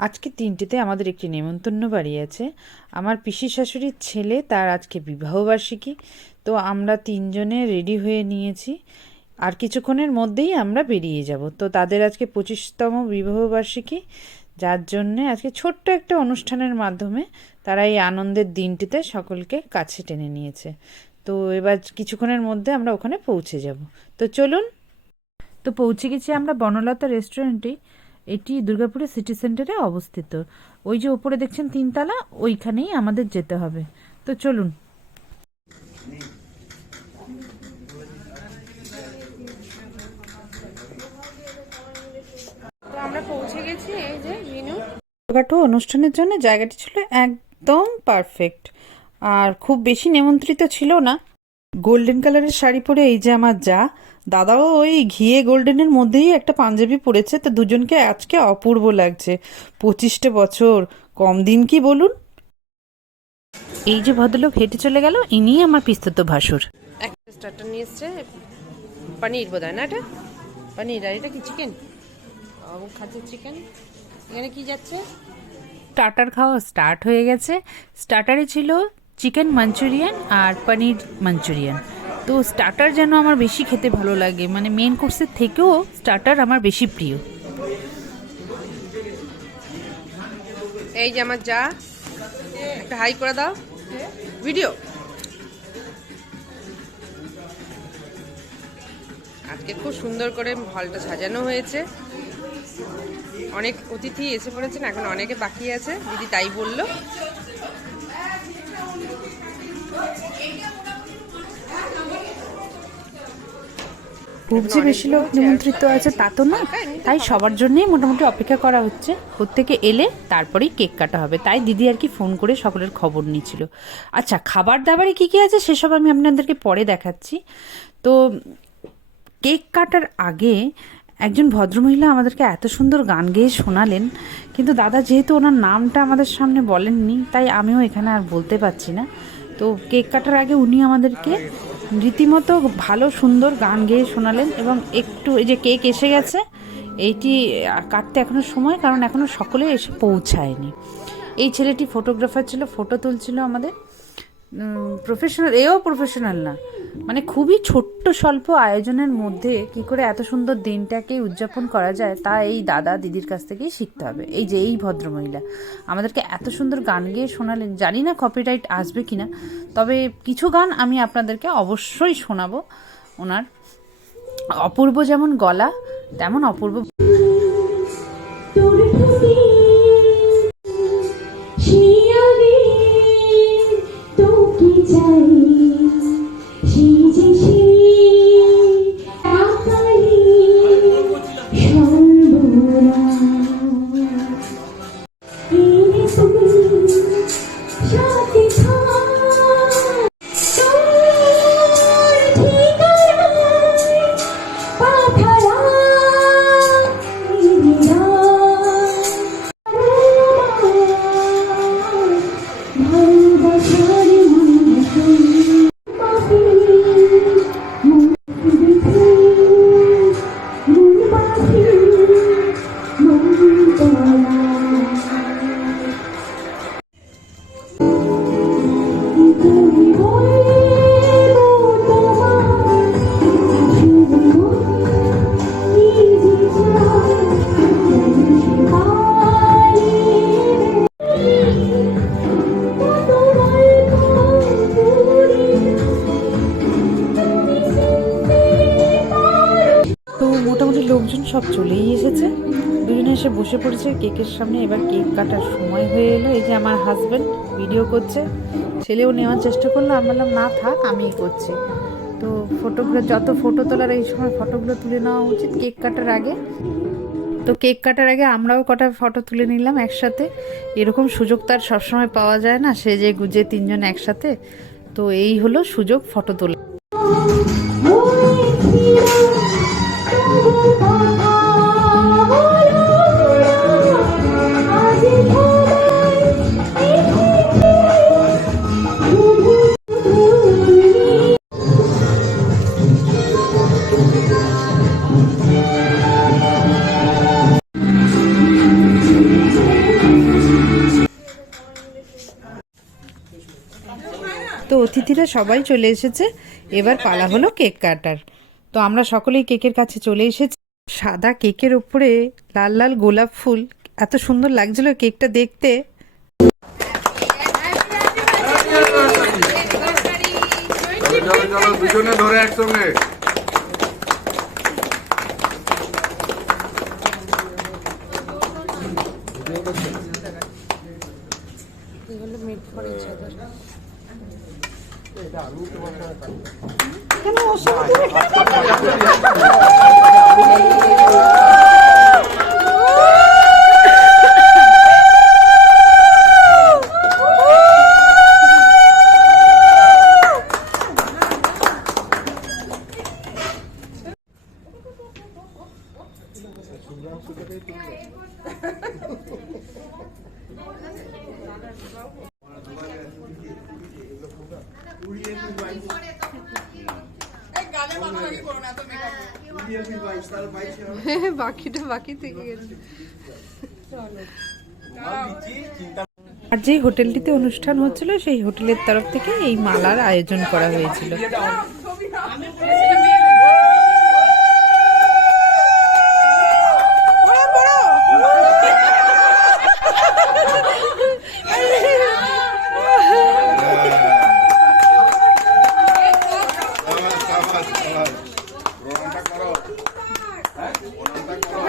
আজকে তিনটেতে আমাদের একটি নেমন্তন্ন বাড়ি আছে। আমার পিসি শাশুড়ির ছেলে, তার আজকে বিবাহবার্ষিকী তো আমরা তিনজনে রেডি হয়ে নিয়েছি। আর কিছুক্ষণের মধ্যেই আমরা বেরিয়ে যাব। তো তাদের আজকে পঁচিশতম বিবাহবার্ষিকী যার জন্যে আজকে ছোট্ট একটা অনুষ্ঠানের মাধ্যমে তারা এই আনন্দের দিনটিতে সকলকে কাছে টেনে নিয়েছে। তো এবার কিছুক্ষণের মধ্যে আমরা ওখানে পৌঁছে যাব। তো চলুন। তো পৌঁছে গেছি আমরা বনলতা রেস্টুরেন্টে এটি দুর্গাপুরের সিটি সেন্টারে অবস্থিত। ওই যে উপরে দেখছেন তিনতলা ওইখানেই আমাদের যেতে হবে। তো চলুন। আমরা পৌঁছে গেছি এই যে মিনু। ছোটখাটো অনুষ্ঠানের জন্য জায়গাটি ছিল একদম পারফেক্ট আর খুব বেশি নিমন্ত্রিত ছিল না। গোল্ডেন কালারের শাড়ি পরে এই যে আমার যা দাদাও ওই ঘিয়ে গোল্ডেনের মধ্যেই একটা পাঞ্জাবি পরেছে। তো দুজনকে আজকে অপূর্ব লাগছে। পঁচিশটা বছর কম দিন কি বলুন? এই যে ভদ্রলোক হেঁটে চলে গেল ইনি আমার পিস্তত ভাসুর। একটা স্টার্টার নিয়ে এসছে পনির বোধ হয় না এটা? পনির আর এটা কি চিকেন ও খাচ্ছে চিকেন এখানে কি যাচ্ছে? স্টার্টার খাওয়া স্টার্ট হয়ে গেছে। স্টার্টারে ছিল চিকেন মাঞ্চুরিয়ান আর পনির মাঞ্চুরিয়ান। তো স্টার্টার যেন আমার বেশি খেতে ভালো লাগে মানে মেন কোর্সের থেকেও স্টার্টার আমার বেশি প্রিয়। এই যে আমার যা, একটা হাই করে দাও। ভিডিও আজকে খুব সুন্দর করে হলটা সাজানো হয়েছে। অনেক অতিথি এসে পড়েছেন, এখন অনেকে বাকি আছে, দিদি তাই বলল। খুব বেশি লোক নিমন্ত্রিত আছে, তা তো না। তাই সবার জন্যই মোটামুটি অপেক্ষা করা হচ্ছে। প্রত্যেকে এলে তারপরেই কেক কাটা হবে। তাই দিদি আর কি ফোন করে সকলের খবর নিচ্ছিল আচ্ছা খাবার দাবারে কী কী আছে সেসব আমি আপনাদেরকে পরে দেখাচ্ছি। তো, কেক কাটার আগে একজন ভদ্রমহিলা আমাদেরকে এত সুন্দর গান গেয়ে শোনালেন। কিন্তু দাদা যেহেতু ওনার নামটা আমাদের সামনে বলেননি, তাই আমিও এখানে আর বলতে পারছি না। তো, কেক কাটার আগে উনি আমাদেরকে রীতিমতো ভালো, সুন্দর গান গেয়ে শোনালেন এবং একটু এই যে কেক এসে গেছে, এইটি কাটতে এখনও সময়, কারণ এখনও সকলে এসে পৌঁছায়নি। এই ছেলেটি ফটোগ্রাফার ছিল ফটো তুলছিল আমাদের। প্রফেশনাল এও প্রফেশনাল না। মানে খুবই ছোট্ট স্বল্প আয়োজনের মধ্যে কি করে এত সুন্দর দিনটাকে উদযাপন করা যায় তা এই দাদা দিদির কাছ থেকেই শিখতে হবে। এই যে এই ভদ্রমহিলা। আমাদেরকে এত সুন্দর গান গেয়ে শোনালেন, জানি না কপিরাইট আসবে কি না তবে কিছু গান আমি আপনাদেরকে অবশ্যই শোনাবো ওনার। অপূর্ব যেমন গলা, তেমন অপূর্ব তোর চলেই এসেছে। দুজনে এসে বসে পড়েছে, কেকের সামনে এবার কেক কাটার সময় হয়ে এলো। এই যে আমার হাজব্যান্ড ভিডিও করছে, ছেলেও নেওয়ার চেষ্টা করল। আমি বললাম, না থাক, আমিই করছি। তো ফটোগুলো যত ফটো তোলার, এই সময় ফটোগুলো তুলে নেওয়া উচিত কেক কাটার আগে। তো কেক কাটার আগে আমরাও কটা ফটো তুলে নিলাম একসাথে। এরকম সুযোগ তো আর সবসময় পাওয়া যায় না, সে যে গুজে তিনজন একসাথে। তো এই হলো সুযোগ ফটো তোলা। অতিথিরা সবাই চলে এসেছে। এবার পালা হলো কেক কাটার। তো আমরা সকলেই কেকের কাছে চলে এসেছি। সাদা কেকের ওপরে লাল লাল গোলাপ ফুল, এত সুন্দর লাগছিল কেকটা দেখতে। ধরে একসঙ্গে। Eu não sou বাকিটা বাকি থেকে গেছে। আর যে হোটেলটিতে অনুষ্ঠান হচ্ছিল সেই হোটেলের তরফ থেকে এই মালার আয়োজন করা হয়েছিল সাবাস, সাবাস। প্রণামটা করো। হ্যাঁ? প্রণামটা করো।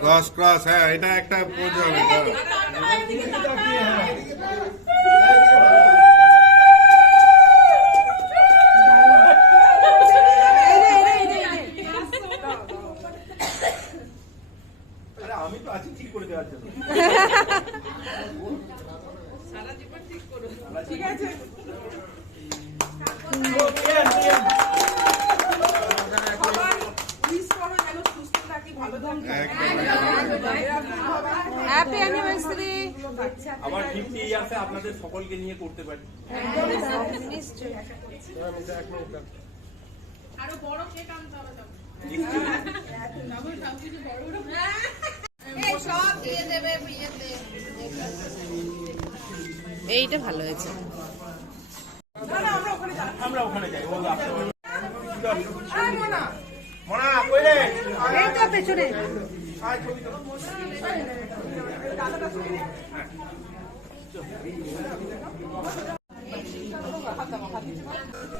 ক্রস ক্রস হ্যাঁ এটা একটা পোজ হবে দাঁড়াও। একদম হ্যাপি অ্যানিভার্সারি আবার ফিফটি ইয়ার্সে আপনাদের সকলকে নিয়ে করতে পারি। নিশ্চয়ই এইটা ভালো হয়েছে। আমরা ওখানে যাই। এই তো পেছনে।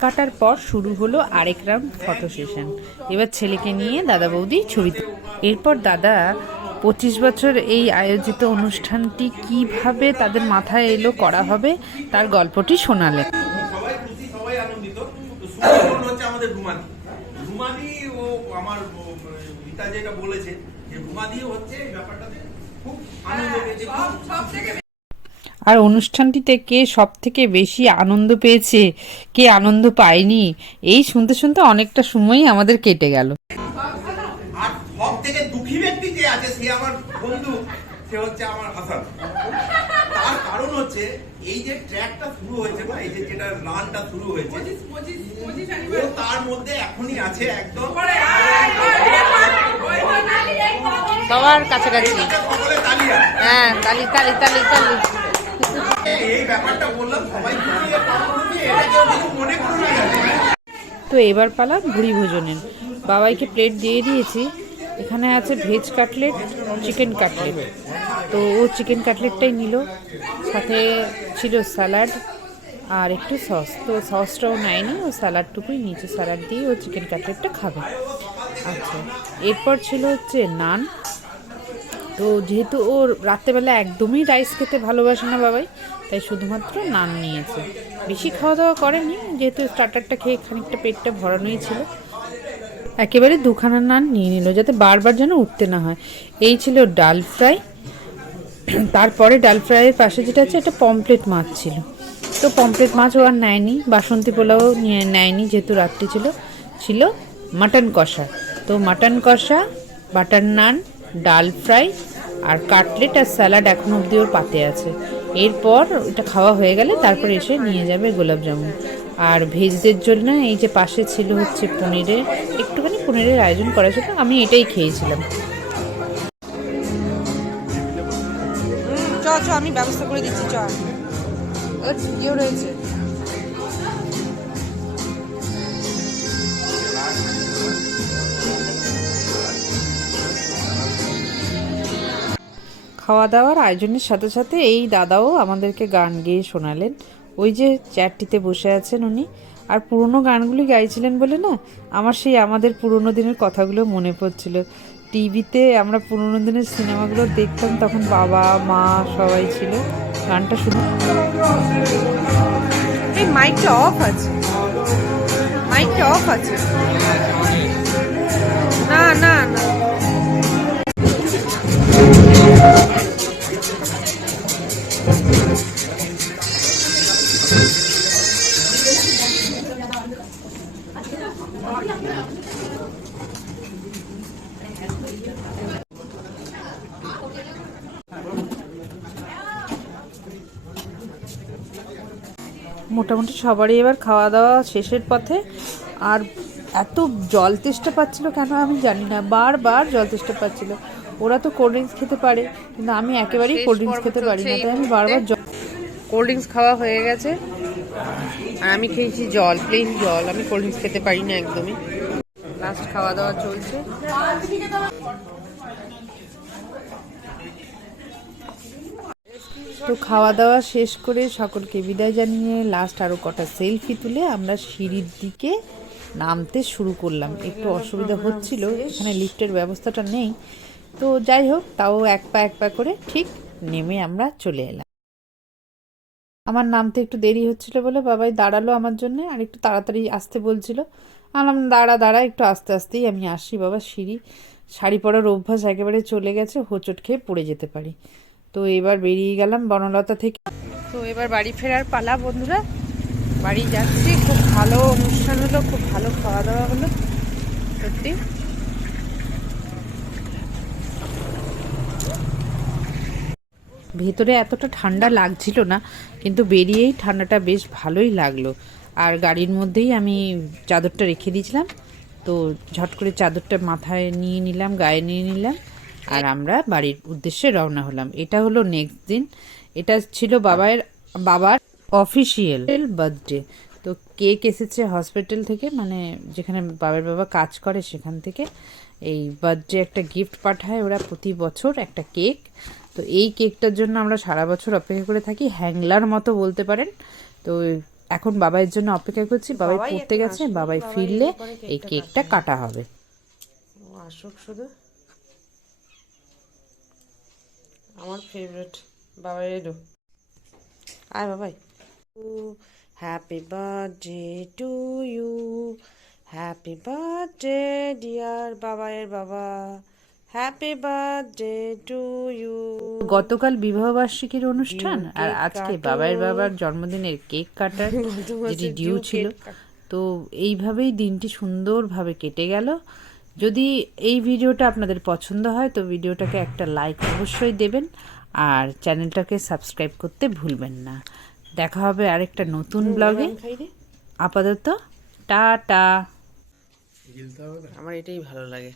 কাটার পর শুরু হলো আরেক রাউন্ড ফটো সেশন। এবার ছেলেকে নিয়ে দাদা বৌদি ছবি এরপর দাদা পঁচিশ বছর এই আয়োজিত অনুষ্ঠানটি কীভাবে তাদের মাথায় এলো করা হবে তার গল্পটি শোনালেন। সবাই খুশি সবাই আনন্দিত। হচ্ছে আমাদের রুমালি। রুমালি ও আমার গীতা যেটা বলেছে যে রুমালি হচ্ছে এই ব্যাপারটাতে খুব আনন্দ পেয়েছে খুব আর অনুষ্ঠানটিতে কে সব থেকে বেশি আনন্দ পেয়েছে কে আনন্দ পায়নি এই শুনতে শুনতে অনেকটা সময়ই আমাদের কেটে গেল। আর সব থেকে দুঃখী ব্যক্তি যে আছে সে আমার বন্ধু সে হচ্ছে আমার হাসান। কারণ হচ্ছে এই যে ট্র্যাকটা শুরু হয়েছে না এই যে যেটা রানটা শুরু হয়েছে ও তার মধ্যে এখনই আছে একদম সবার কাছাকাছি হ্যাঁ তালি তালি তালি তালি এই ব্যাপারটা বললাম সবাই মনে। তো এবার পালা ভুড়ি ভোজনের বাবাইকে প্লেট দিয়ে দিয়েছি এখানে আছে ভেজ কাটলেট, চিকেন কাটলেট। তো ও চিকেন কাটলেটটাই নিল। সাথে ছিল স্যালাড আর একটু সস। তো সসটাও নেয়নি, ও স্যালাডটুকুই নিচে স্যালাড দিয়ে ও চিকেন কাটলেটটা খাবে। আচ্ছা এরপর ছিল হচ্ছে নান। তো যেহেতু ও রাত্রেবেলা একদমই রাইস খেতে ভালোবাসে না বাবাই, তাই শুধুমাত্র নান নিয়েছে। বেশি খাওয়া দাওয়া করেনি, যেহেতু স্টার্টারটা খেয়ে খানিকটা পেটটা ভরানোই ছিল। একেবারে দুখানা নান নিয়ে নিল, যাতে বারবার যেন উঠতে না হয়। এই ছিল ডাল ফ্রাই। তারপরে ডাল ফ্রাইয়ের পাশে যেটা আছে, একটা পমপ্লেট মাছ ছিল। তো পমপ্লেট মাছ ও আর নেয়নি, বাসন্তী পোলাও নিয়ে নেয়নি, যেহেতু রাত্রি ছিল ছিল মাটন কষা। তো মাটন কষা, বাটার নান, ডাল ফ্রাই আর কাটলেট আর স্যালাড এখন অবধি ওর পাতে আছে। এরপর এটা খাওয়া হয়ে গেলে তারপর এসে নিয়ে যাবে গোলাপ জামুন আর ভেজদের জন্য এই যে পাশে ছিল হচ্ছে পনিরের একটুখানি পনিরের আয়োজন করা ছিল আমি এটাই খেয়েছিলাম। চ চ আমি ব্যবস্থা করে দিচ্ছি চ। রয়েছে। খাওয়া দাওয়ার আয়োজনের সাথে সাথে এই দাদাও আমাদেরকে গান গেয়ে শোনালেন। ওই যে চেয়ারটিতে বসে আছেন উনি। আর পুরনো গানগুলি গাইছিলেন বলে না? আমার সেই আমাদের পুরনো দিনের কথাগুলো মনে পড়ছিল। টিভিতে আমরা পুরনো দিনের সিনেমাগুলো দেখতাম, তখন বাবা, মা সবাই ছিল। গানটা শুধু এই মাইকটা অফ আছে। মাইকটা অফ আছে। সবারই এবার খাওয়া দাওয়া শেষের পথে। আর এত জল তেষ্টা পাচ্ছিল কেন আমি জানি না বারবার জল তেষ্টা পাচ্ছিল। ওরা তো কোল্ড ড্রিঙ্কস খেতে পারে কিন্তু আমি একেবারেই কোল্ড ড্রিঙ্কস খেতে পারি না তাই আমি বারবার জল কোল্ড ড্রিঙ্কস খাওয়া হয়ে গেছে। আর আমি খেয়েছি জল প্লেন জল। আমি কোল্ড ড্রিঙ্কস খেতে পারি না একদমই। লাস্ট খাওয়া দাওয়া চলছে। তো খাওয়া দাওয়া শেষ করে সকলকে বিদায় জানিয়ে লাস্ট আরও কটা সেলফি তুলে আমরা সিঁড়ির দিকে নামতে শুরু করলাম। একটু অসুবিধা হচ্ছিল, এখানে লিফটের ব্যবস্থাটা নেই। তো যাই হোক, তাও এক পা এক পা করে ঠিক নেমে আমরা চলে এলাম। আমার নামতে একটু দেরি হচ্ছিল বলে বাবাই দাঁড়াল আমার জন্য, আর একটু তাড়াতাড়ি আসতে বলছিল। আলাম দাঁড়া দাঁড়া, একটু আস্তে আস্তেই আমি আসি বাবা, সিঁড়ি, শাড়ি পরার অভ্যাস একেবারে চলে গেছে, হোঁচট খেয়ে পড়ে যেতে পারি। তো এবার বেরিয়ে গেলাম বনলতা থেকে। তো এবার বাড়ি ফেরার পালা বন্ধুরা। বাড়ি যাচ্ছি খুব ভালো অনুষ্ঠান হলো খুব ভালো খাওয়া দাওয়া হলো সত্যি। ভেতরে এতটা ঠান্ডা লাগছিল না কিন্তু বেরিয়েই ঠান্ডাটা বেশ ভালোই লাগল। আর গাড়ির মধ্যেই আমি চাদরটা রেখে দিয়েছিলাম তো ঝট করে চাদরটা মাথায় নিয়ে নিলাম গায়ে নিয়ে নিলাম। আর আমরা বাড়ির উদ্দেশ্যে রওনা হলাম। এটা হলো নেক্সট দিন। এটা ছিল বাবার বাবার অফিসিয়াল বার্থডে তো কেক এসেছে হসপিটাল থেকে মানে যেখানে বাবার বাবা কাজ করে সেখান থেকে। এই বার্থডে একটা গিফট পাঠায় ওরা প্রতি বছর একটা কেক তো এই কেকটার জন্য আমরা সারা বছর অপেক্ষা করে থাকি হ্যাংলার মতো বলতে পারেন। তো এখন বাবাইয়ের জন্য অপেক্ষা করছি বাবাই পড়তে গেছে বাবাই ফিরলে এই কেকটা কাটা হবে। আসুক শুধু আমার ফেভারিট বাবা এলো আয় বাবাই happy birthday to you happy birthday dear বাবায়ের বাবা হ্যাপি বার্থডে টু ইউ গতকাল বিবাহবার্ষিকীর অনুষ্ঠান আর আজকে বাবার বাবার জন্মদিনের কেক কাটার যেটি ডিউ ছিল। তো এইভাবেই দিনটি সুন্দরভাবে কেটে গেল। যদি এই ভিডিওটা আপনাদের পছন্দ হয় তো ভিডিওটাকে একটা লাইক অবশ্যই দেবেন আর চ্যানেলটাকে সাবস্ক্রাইব করতে ভুলবেন না। দেখা হবে আরেকটা নতুন ব্লগে আপাতত টা টা আমার এটাই ভালো লাগে।